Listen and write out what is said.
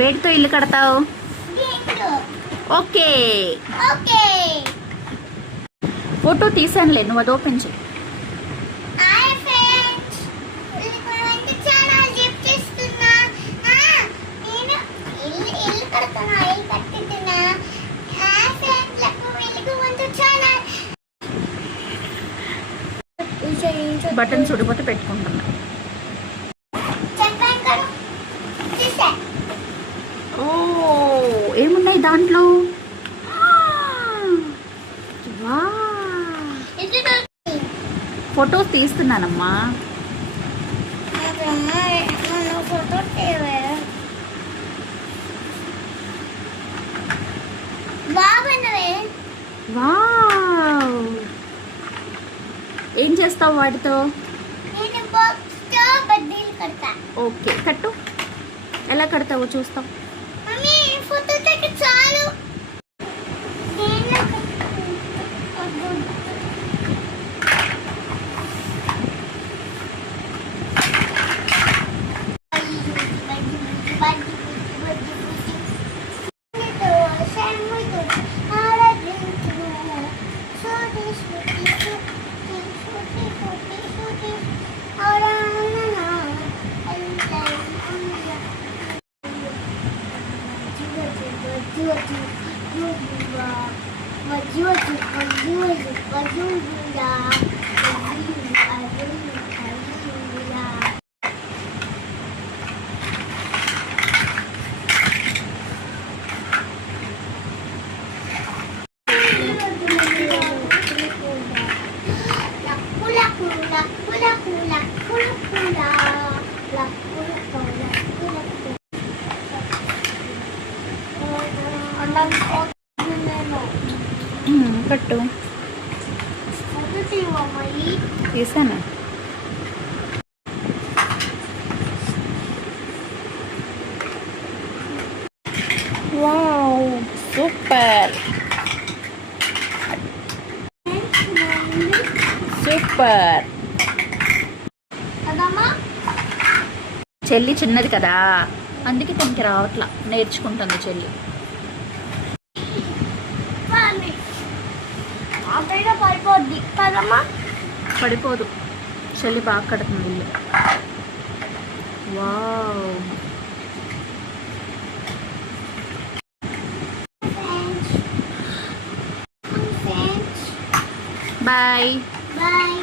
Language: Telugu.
వేటితో ఇల్లు కడతావు? Okay okay. ఫోటో తీసానులే, నువ్వు అది ఓపెన్ చేయి. హాయ్ ఫ్రెండ్స్, ఇల్లు చాలా గిఫ్ట్ ఇస్తున్నా. నేను ఇల్లు కడుతున్నా, ఇల్లు కట్టుతున్నా. హాయ్ ఫ్రెండ్స్, నాకు వెలుగు వంతు చాలా బటన్ చుడిపోతే పెట్టుకుంటున్నా. చెప్పాను కదా చూసా. ఓ ఏమున్నాయి దాంట్లో? ఫొటోస్ తీస్తున్నానమ్మా. ఫోటో బాగున్నవే. వావ్, ఏం చేస్తావు వాటితో? నేను బాక్స్తో బద్దీలు కడతా. ఓకే కట్టు. ఎలా కడతావో చూస్తాం. మమ్మీ ఫోటో తెగ చాలు. కట్టు. తీసాను. Wow super super. చెల్లి చిన్నది కదా, అందుకే తనకి రావట్లా, నేర్చుకుంటుంది చెల్లి. పడిపోద్ది కదమ్మా. పడిపోదు, చెల్లి బాగా కడుతుంది ఇల్లు. వావ్. బాయ్. బాయ్.